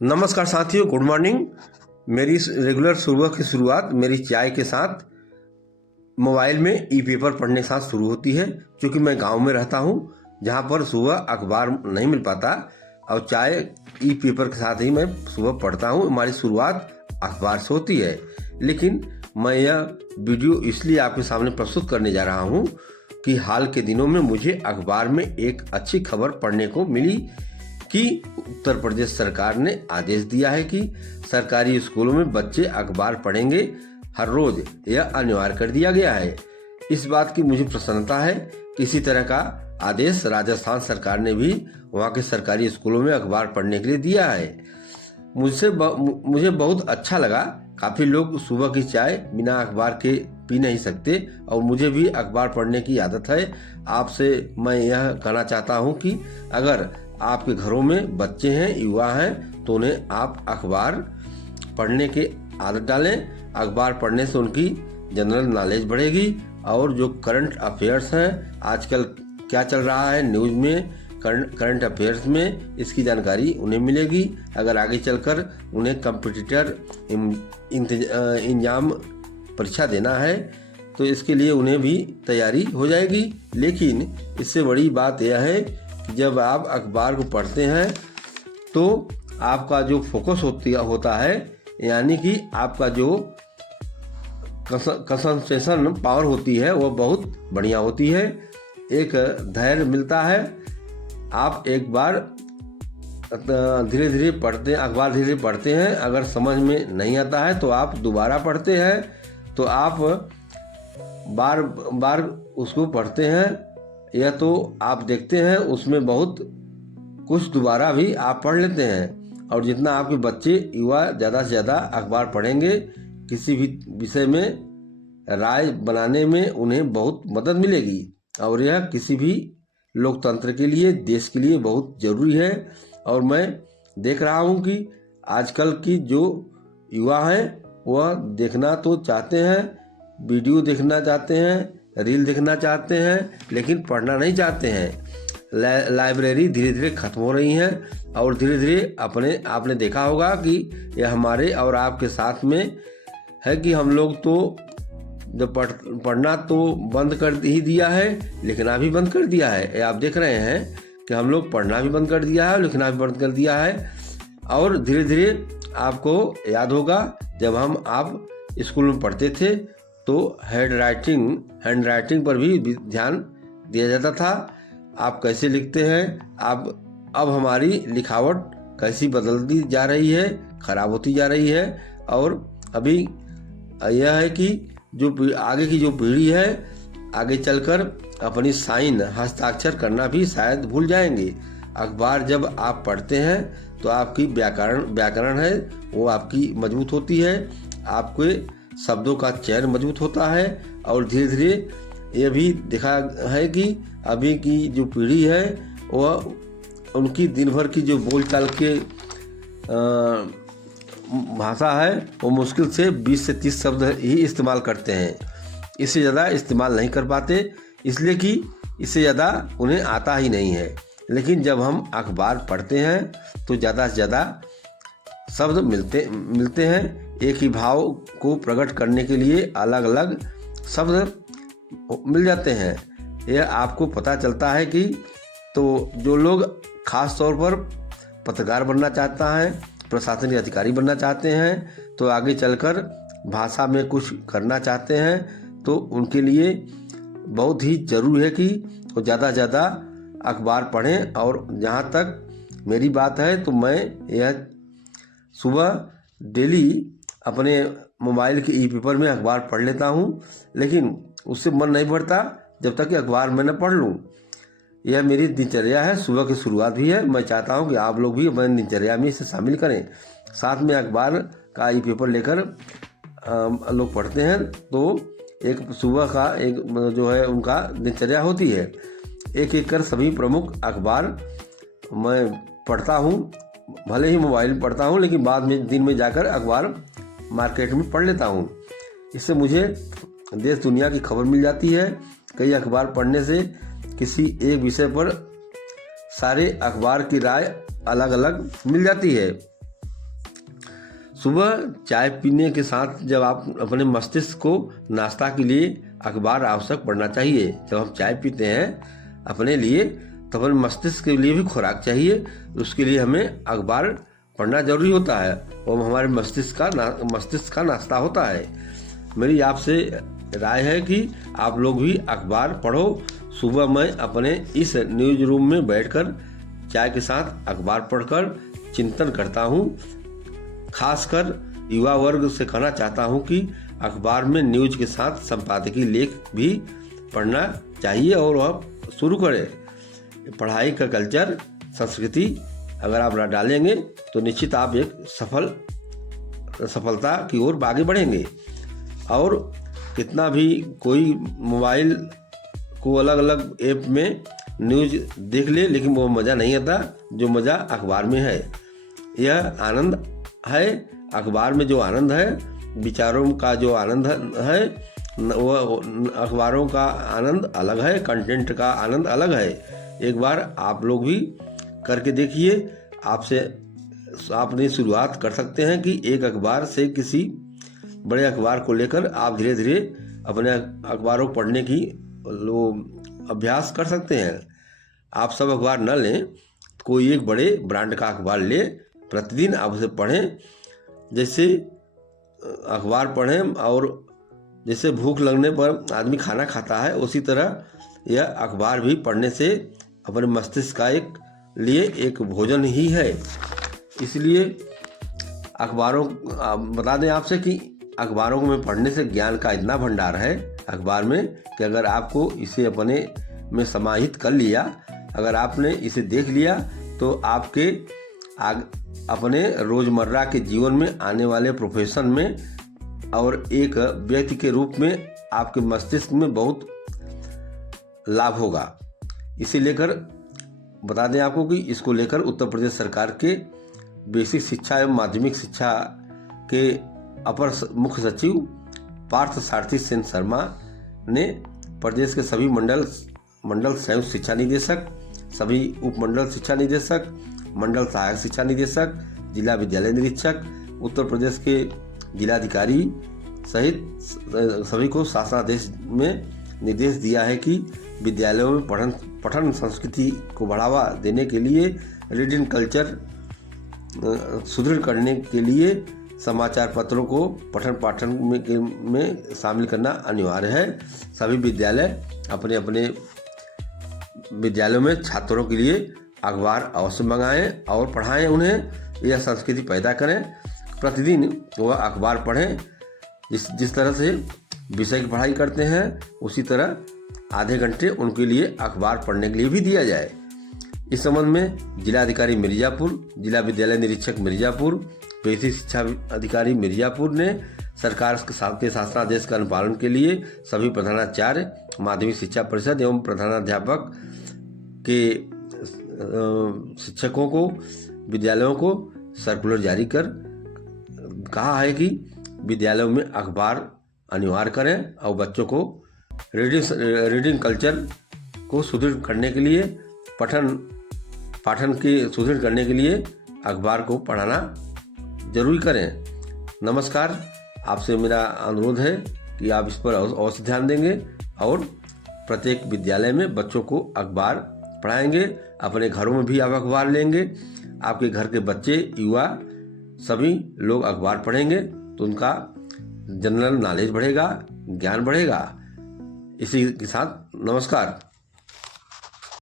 नमस्कार साथियों, good morning. मेरी रेगुलर सुबह की शुरुआत मेरी चाय के साथ मोबाइल में ई पेपर पढ़ने के साथ शुरू होती है। क्योंकि मैं गांव में रहता हूं, जहां पर सुबह अखबार नहीं मिल पाता और चाय ई पेपर के साथ ही मैं सुबह पढ़ता हूं। हमारी शुरुआत अखबार से होती है। लेकिन मैं यह वीडियो इसलिए आपके सामने प्रस्तुत करने जा रहा हूं कि हाल के दिनों में मुझे अखबार में एक अच्छी खबर पढ़ने को मिली कि उत्तर प्रदेश सरकार ने आदेश दिया है कि सरकारी स्कूलों में बच्चे अखबार पढ़ेंगे हर रोज। यह अनिवार्य कर दिया गया है। इस बात की मुझे प्रसन्नता है कि इसी तरह का आदेश राजस्थान सरकार ने भी वहाँ के सरकारी स्कूलों में अखबार पढ़ने के लिए दिया है। मुझे बहुत अच्छा लगा। काफी लोग सुबह की चाय बिना अखबार के पी नहीं सकते और मुझे भी अखबार पढ़ने की आदत है। आपसे मैं यह कहना चाहता हूँ कि अगर आपके घरों में बच्चे हैं, युवा हैं, तो उन्हें आप अखबार पढ़ने की आदत डालें। अखबार पढ़ने से उनकी जनरल नॉलेज बढ़ेगी और जो करंट अफेयर्स हैं, आजकल क्या चल रहा है न्यूज़ में, करंट अफेयर्स में, इसकी जानकारी उन्हें मिलेगी। अगर आगे चलकर उन्हें कॉम्पिटिटर एग्जाम परीक्षा देना है तो इसके लिए उन्हें भी तैयारी हो जाएगी। लेकिन इससे बड़ी बात यह है कि जब आप अखबार को पढ़ते हैं तो आपका जो फोकस होता है, यानी कि आपका जो कंसंट्रेशन पावर होती है वह बहुत बढ़िया होती है। एक धैर्य मिलता है। आप एक बार धीरे धीरे पढ़ते हैं, अखबार धीरे धीरे पढ़ते हैं, अगर समझ में नहीं आता है तो आप दोबारा पढ़ते हैं, तो आप बार बार उसको पढ़ते हैं। यह तो आप देखते हैं उसमें बहुत कुछ दोबारा भी आप पढ़ लेते हैं। और जितना आपके बच्चे युवा ज़्यादा से ज़्यादा अखबार पढ़ेंगे, किसी भी विषय में राय बनाने में उन्हें बहुत मदद मिलेगी और यह किसी भी लोकतंत्र के लिए, देश के लिए बहुत ज़रूरी है। और मैं देख रहा हूँ कि आजकल की जो युवा हैं वह देखना तो चाहते हैं, वीडियो देखना चाहते हैं, रील देखना चाहते हैं, लेकिन पढ़ना नहीं चाहते हैं। लाइब्रेरी धीरे धीरे खत्म हो रही हैं और धीरे धीरे आपने देखा होगा कि यह हमारे और आपके साथ में है कि हम लोग तो जब पढ़ना तो बंद कर ही दिया है, लिखना भी बंद कर दिया है। ये आप देख रहे हैं कि हम लोग पढ़ना भी बंद कर दिया है, लिखना भी बंद कर दिया है। और धीरे धीरे आपको याद होगा जब आप स्कूल में पढ़ते थे तो हैंड राइटिंग पर भी ध्यान दिया जाता था। आप कैसे लिखते हैं, अब हमारी लिखावट कैसी बदलती जा रही है, खराब होती जा रही है। और अभी यह है कि जो आगे की जो पीढ़ी है, आगे चलकर अपनी साइन हस्ताक्षर करना भी शायद भूल जाएंगे। अखबार जब आप पढ़ते हैं तो आपकी व्याकरण है वो आपकी मजबूत होती है, आपके शब्दों का चयन मजबूत होता है। और धीरे धीरे ये भी देखा है कि अभी की जो पीढ़ी है वह उनकी दिन भर की जो बोलचाल के भाषा है वो मुश्किल से 20 से 30 शब्द ही इस्तेमाल करते हैं। इससे ज़्यादा इस्तेमाल नहीं कर पाते, इसलिए कि इससे ज़्यादा उन्हें आता ही नहीं है। लेकिन जब हम अखबार पढ़ते हैं तो ज़्यादा से ज़्यादा शब्द मिलते हैं। एक ही भाव को प्रकट करने के लिए अलग अलग शब्द मिल जाते हैं। यह आपको पता चलता है कि तो जो लोग खास तौर पर पत्रकार बनना चाहता है, प्रशासनिक अधिकारी बनना चाहते हैं, तो आगे चलकर भाषा में कुछ करना चाहते हैं, तो उनके लिए बहुत ही जरूरी है कि वो ज़्यादा से ज़्यादा अखबार पढ़ें। और जहाँ तक मेरी बात है तो मैं यह सुबह डेली अपने मोबाइल के ई पेपर में अखबार पढ़ लेता हूँ, लेकिन उससे मन नहीं भरता जब तक कि अखबार मैं न पढ़ लूँ। यह मेरी दिनचर्या है, सुबह की शुरुआत भी है। मैं चाहता हूँ कि आप लोग भी अपनी दिनचर्या में इसे शामिल करें। साथ में अखबार का ई पेपर लेकर लोग पढ़ते हैं तो एक सुबह का एक जो है उनका दिनचर्या होती है। एक एक कर सभी प्रमुख अखबार मैं पढ़ता हूँ, भले ही मोबाइल पढ़ता हूँ, लेकिन बाद में दिन में जाकर अखबार मार्केट में पढ़ लेता हूँ। इससे मुझे देश दुनिया की खबर मिल जाती है। कई अखबार पढ़ने से किसी एक विषय पर सारे अखबार की राय अलग अलग मिल जाती है। सुबह चाय पीने के साथ जब आप अपने मस्तिष्क को नाश्ता के लिए अखबार आवश्यक पढ़ना चाहिए। जब हम चाय पीते हैं अपने लिए तो अपने मस्तिष्क के लिए भी खुराक चाहिए, उसके लिए हमें अखबार पढ़ना जरूरी होता है और हमारे मस्तिष्क का नाश्ता होता है। मेरी आपसे राय है कि आप लोग भी अखबार पढ़ो। सुबह मैं अपने इस न्यूज रूम में बैठकर चाय के साथ अखबार पढ़कर चिंतन करता हूँ। खासकर युवा वर्ग से कहना चाहता हूँ कि अखबार में न्यूज के साथ संपादकीय लेख भी पढ़ना चाहिए और वह शुरू करें। पढ़ाई का कल्चर, संस्कृति अगर आप डालेंगे तो निश्चित आप एक सफलता की ओर आगे बढ़ेंगे। और कितना भी कोई मोबाइल को अलग अलग ऐप में न्यूज देख ले, लेकिन वो मज़ा नहीं आता जो मज़ा अखबार में है। यह आनंद है अखबार में, जो आनंद है विचारों का जो आनंद है वो अखबारों का आनंद अलग है, कंटेंट का आनंद अलग है। एक बार आप लोग भी करके देखिए। आपने शुरुआत कर सकते हैं कि एक अखबार से किसी बड़े अखबार को लेकर आप धीरे धीरे अपने अखबारों को पढ़ने की अभ्यास कर सकते हैं। आप सब अखबार न लें, कोई एक बड़े ब्रांड का अखबार ले, प्रतिदिन आप उसे पढ़ें। जैसे अखबार पढ़ें और जैसे भूख लगने पर आदमी खाना खाता है, उसी तरह यह अखबार भी पढ़ने से अपने मस्तिष्क का लिए एक भोजन ही है। इसलिए अखबारों बता दें आपसे कि अखबारों में पढ़ने से ज्ञान का इतना भंडार है अखबार में कि अगर आपको इसे अपने में समाहित कर लिया, अगर आपने इसे देख लिया तो आपके अपने रोज़मर्रा के जीवन में आने वाले प्रोफेशन में और एक व्यक्ति के रूप में आपके मस्तिष्क में बहुत लाभ होगा। इसे लेकर बता दें आपको कि इसको लेकर उत्तर प्रदेश सरकार के बेसिक शिक्षा एवं माध्यमिक शिक्षा के अपर मुख्य सचिव पार्थ सारथी सेन शर्मा ने प्रदेश के सभी मंडल संयुक्त शिक्षा निदेशक, सभी उपमंडल शिक्षा निदेशक, मंडल सहायक शिक्षा निदेशक, जिला विद्यालय निरीक्षक, उत्तर प्रदेश के जिलाधिकारी सहित सभी को शासनादेश में निर्देश दिया है कि विद्यालयों में पठन संस्कृति को बढ़ावा देने के लिए रीडिंग कल्चर सुदृढ़ करने के लिए समाचार पत्रों को पठन पाठन में शामिल करना अनिवार्य है। सभी विद्यालय अपने अपने विद्यालयों में छात्रों के लिए अखबार अवश्य मंगाएं और पढ़ाएं उन्हें। यह संस्कृति पैदा करें। प्रतिदिन वह अखबार पढ़ें। जिस तरह से विषय की पढ़ाई करते हैं उसी तरह आधे घंटे उनके लिए अखबार पढ़ने के लिए भी दिया जाए। इस संबंध में जिलाधिकारी मिर्जापुर, जिला विद्यालय निरीक्षक मिर्जापुर, बेसिक शिक्षा अधिकारी मिर्जापुर ने सरकार के शासनादेश का अनुपालन के लिए सभी प्रधानाचार्य, माध्यमिक शिक्षा परिषद एवं प्रधानाध्यापक के शिक्षकों को, विद्यालयों को सर्कुलर जारी कर कहा है कि विद्यालयों में अखबार अनिवार्य करें और बच्चों को रीडिंग कल्चर को सुदृढ़ करने के लिए, पाठन के सुदृढ़ करने के लिए अखबार को पढ़ाना जरूरी करें। नमस्कार। आपसे मेरा अनुरोध है कि आप इस पर अवश्य ध्यान देंगे और प्रत्येक विद्यालय में बच्चों को अखबार पढ़ाएंगे। अपने घरों में भी आप अखबार लेंगे। आपके घर के बच्चे, युवा सभी लोग अखबार पढ़ेंगे तो उनका जनरल नॉलेज बढ़ेगा, ज्ञान बढ़ेगा। इसी के साथ नमस्कार।